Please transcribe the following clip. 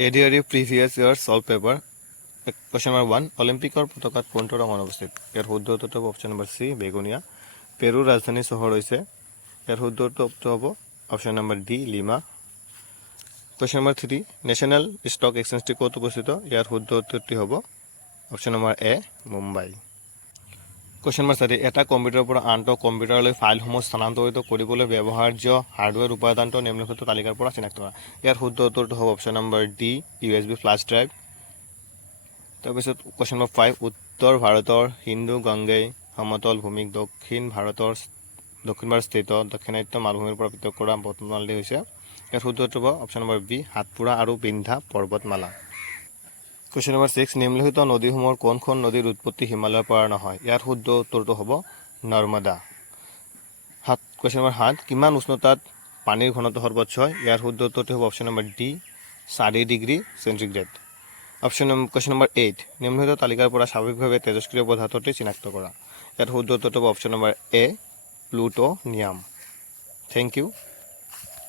ADRE previous year solve paper. Question number 1. অলিম্পিকৰ পতাকাত কোনটো ৰং অনুপস্থিত? ইয়াৰ শুদ্ধ উত্তৰটো হ'ব অপশ্যন নম্বৰ চি বেগুনীয়া। পেৰুৰ ৰাজধানী চহৰ হৈছে, ইয়াৰ শুদ্ধ উত্তৰটো হ'ব option number D Lima. Question number 3. National stock এক্সচেঞ্জটি ক'ত অৱস্থিত? ইয়াৰ শুদ্ধ উত্তৰটি হ'ব option number A Mumbai. Question number 4. এটা কম্পিউটাৰৰ পৰা আনটো কম্পিউটাৰলৈ ফাইলসমূহ স্থানান্তৰিত কৰিবলৈ ব্যৱহাৰ্য হাৰ্ডৱেৰ উপাদানটো নিম্নলিখিত তালিকাৰ পৰা চিনাক্ত কৰা। ইয়াৰ শুদ্ধ উত্তৰটো হ'ব option number D USB flash drive. তাৰপিছত Question number 5. উত্তৰ ভাৰতৰ সিন্ধু গংগেই সমতল ভূমিক দক্ষিণ ভাৰতৰ স্থিত দক্ষিণাত্য মালভূমিৰ পৰা পৃথক কৰা পৰ্বতমালাটি হৈছে। ইয়াৰ শুদ্ধ উত্তৰ হ'ব অপশ্যন নম্বৰ বি সাতপুৰা আৰু বিন্ধ্যা পৰ্বতমালা। Question number 6. নিম্নলিখিত নদীসমূহৰ কোনখন নদীৰ উৎপত্তি হিমালয়ৰ পৰা নহয়? ইয়াৰ শুদ্ধ উত্তৰটো হ'ব নৰ্মদা। Question number 7. কিমান উষ্ণতাত পানীৰ ঘনত্ব সৰ্বোচ্চ হয়? ইয়াৰ শুদ্ধ উত্তৰটো হ'ব option number D 4 degree centigrade. Question number 8. নিম্নলিখিত তালিকাৰ পৰা স্বাভাৱিকভাৱে তেজস্ক্ৰিয় পদাৰ্থটি চিনাক্ত কৰা। ইয়াৰ শুদ্ধ উত্তৰটো হ'ব option number A plutonium. Thank U.